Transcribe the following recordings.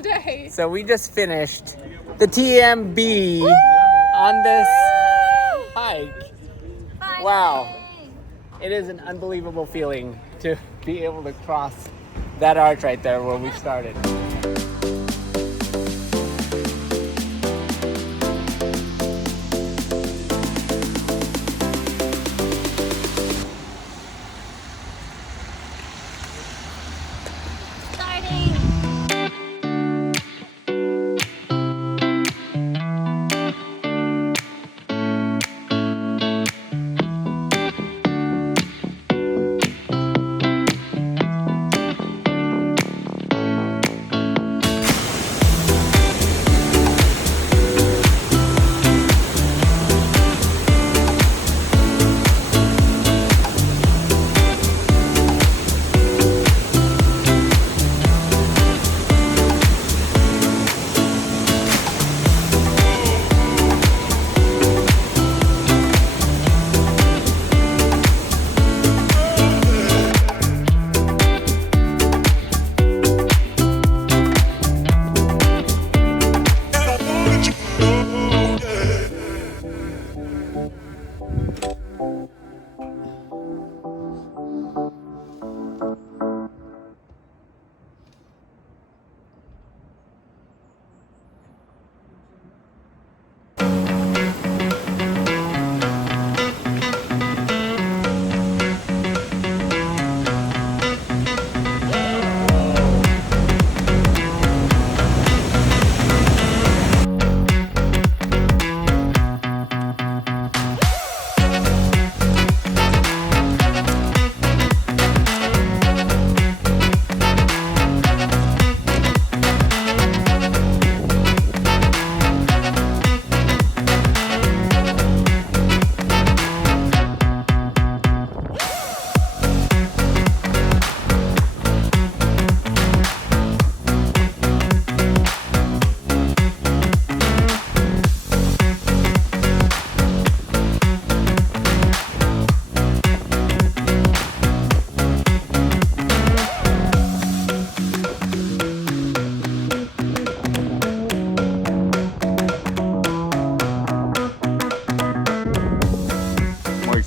all day. So we just finished the TMB on this hike. Wow. It is an unbelievable feeling to be able to cross that arch right there where we started.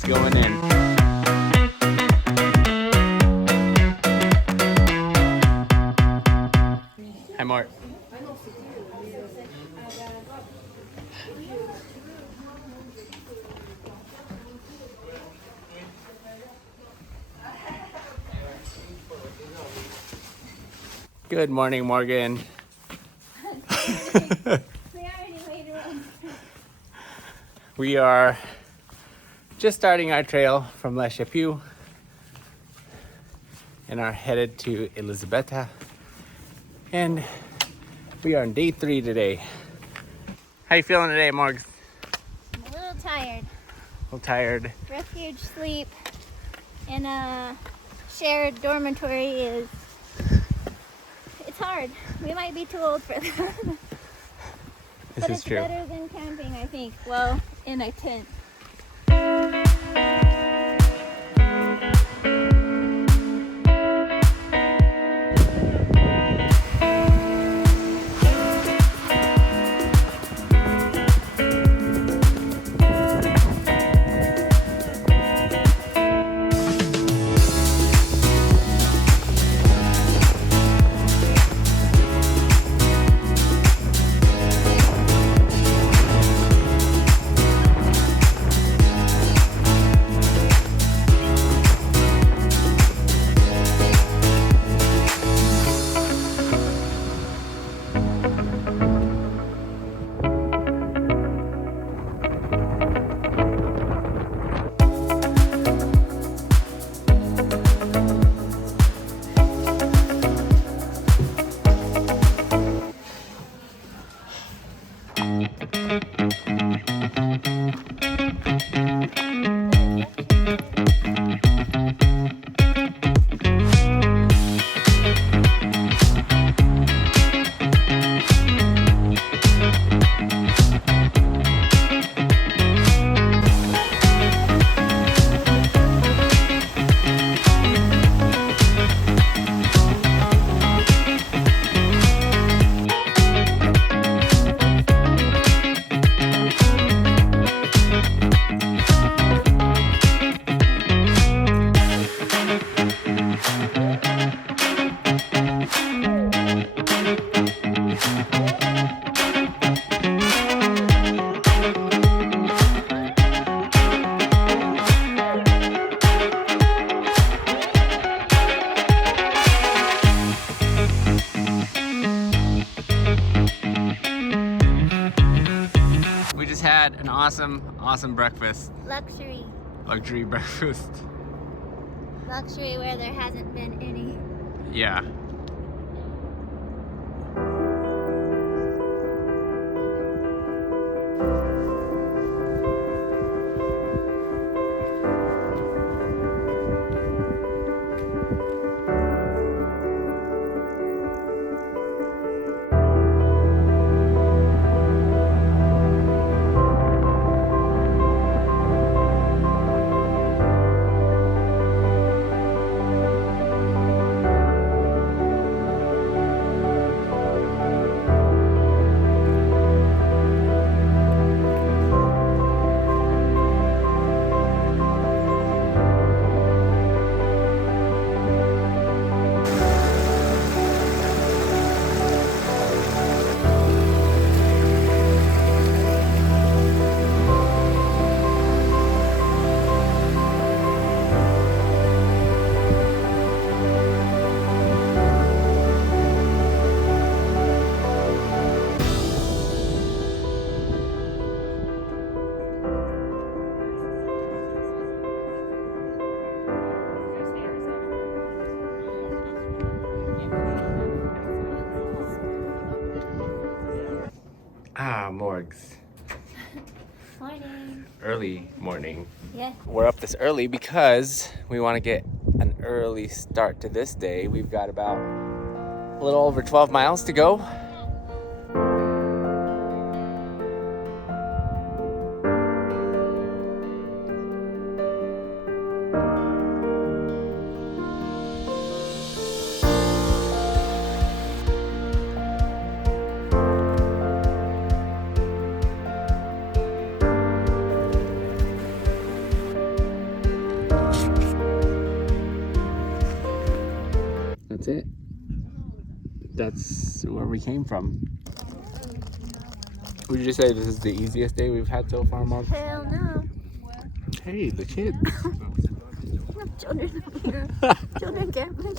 Going in. Hi, Mark. Good morning, Morgan. We are just starting our trail from Les Chapieux and are headed to Elisabetta. And we are on day 3 today. How you feeling today, Morgs? I'm a little tired. A little tired. Refuge sleep in a shared dormitory is, it's hard. We might be too old for that. This is true. But it's better than camping, I think. Well, in a tent. had an awesome breakfast. Luxury. Luxury breakfast. Luxury where there hasn't been any. Yeah. Morgs. Morning. Early morning. Yeah. We're up this early because we want to get an early start to this day. We've got about a little over 12 miles to go. That's it. That's where we came from. Would you say this is the easiest day we've had so far, Mom? Hell no. Hey, the kids. Children here. Children can't play.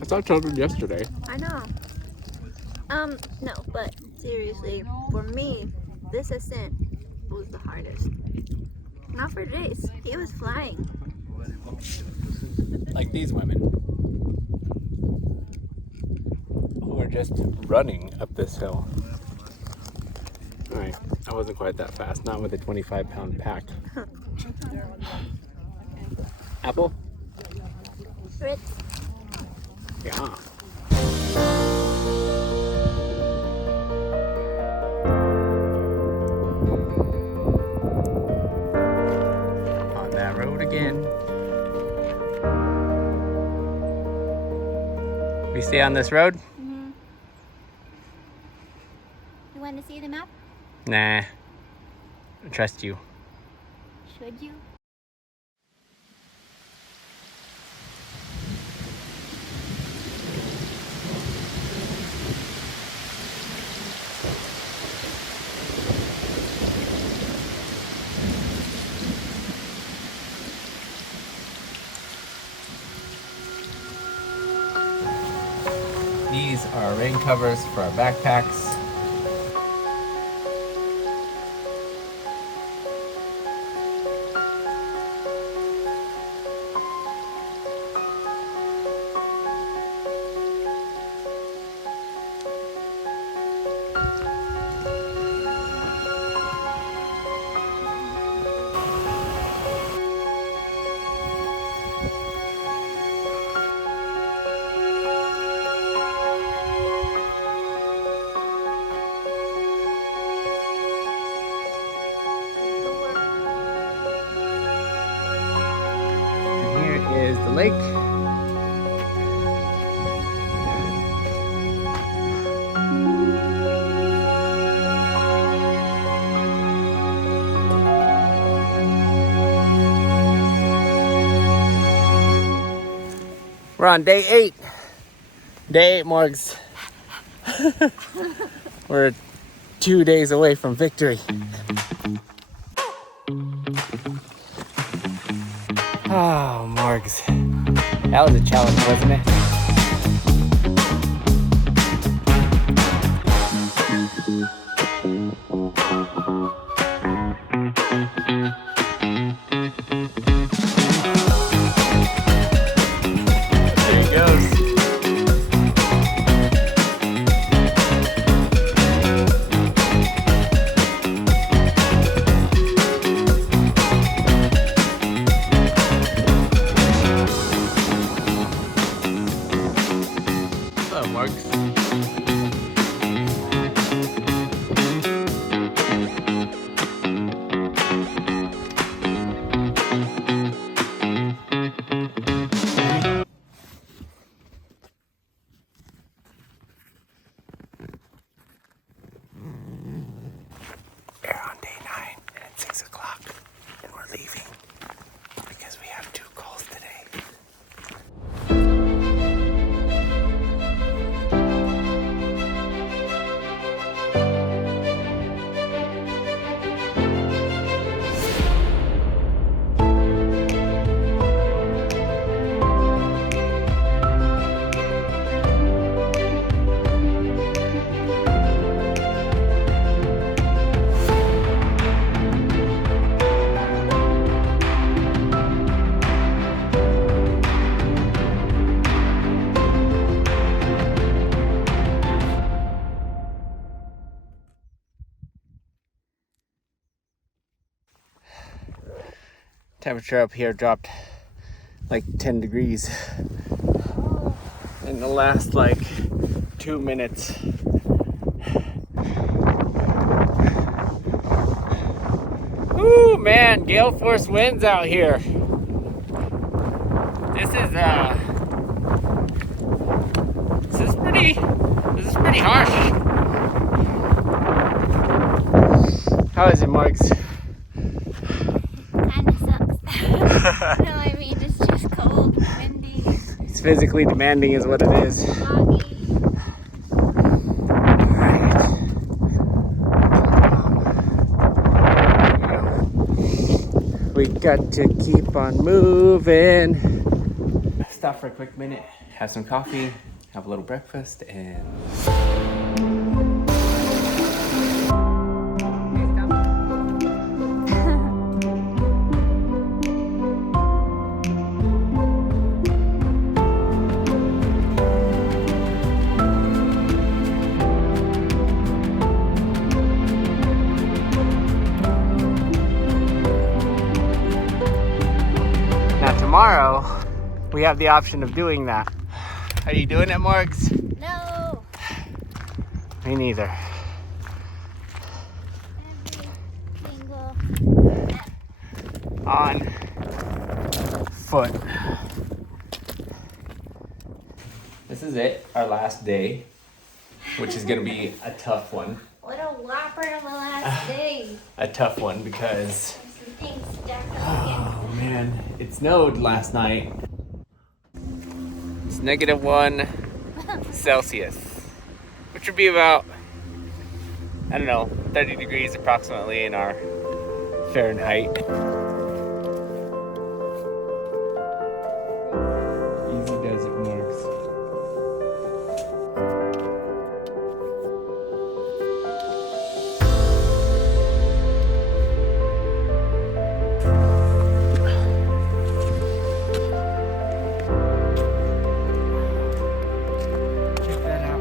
I saw children yesterday. I know. No, but seriously, for me, this ascent was the hardest. Not for Jace. He was flying. Like these women who are just running up this hill. Alright, I wasn't quite that fast, not with a 25-pound pack. Apple? Ritz. Yeah. On that road again. We stay on this road? Mm-hmm. You want to see the map? Nah. I trust you. Should you? These are rain covers for our backpacks. Is the lake. We're on day 8. Day 8, Morgs. We're 2 days away from victory. Oh, Morgs. That was a challenge, wasn't it? Temperature up here dropped like 10 degrees in the last like 2 minutes. Ooh, man, gale force winds out here. This is pretty harsh. How is it, Marks? Kinda sucks. No, I mean, it's just cold, windy, It's physically demanding is what it is. foggy. Alright. We got to keep on moving. Stop for a quick minute, have some coffee, have a little breakfast, and... Tomorrow, we have the option of doing that. Are you doing it, Marks? No. Me neither. Every single On foot. This is it, our last day, which is gonna be a tough one. What a whopper of a last day. A tough one because, Some things stacked up oh man, it snowed last night. It's -1 Celsius, which would be about, I don't know, 30 degrees approximately in our Fahrenheit. Easy does it, Marks. Check that out.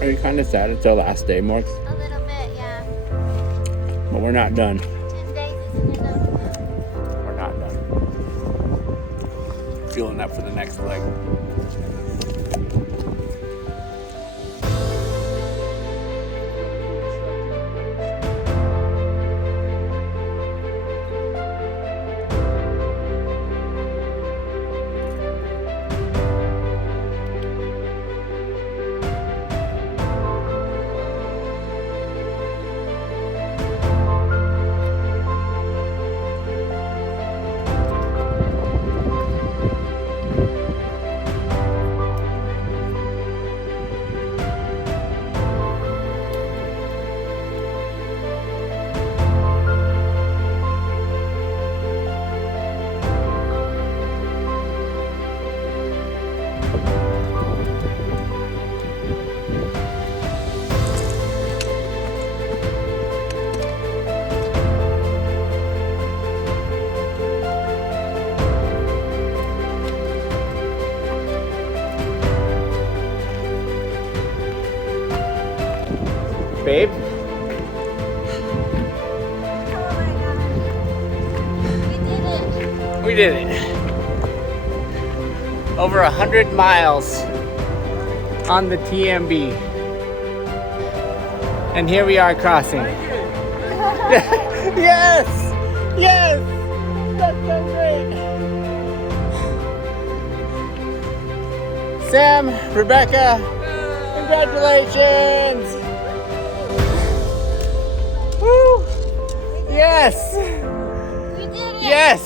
Are you kind of sad it's our last day, Marks? A little bit, yeah. But we're not done. 10 days isn't enough. We're not done. Fueling up for the next leg. babe. Oh my god. We did it. We did it. Over 100 miles on the TMB. And here we are crossing. Yes! Yes! That's so great! Sam, Rebecca, congratulations! Woo! Yes! We did it. Yes!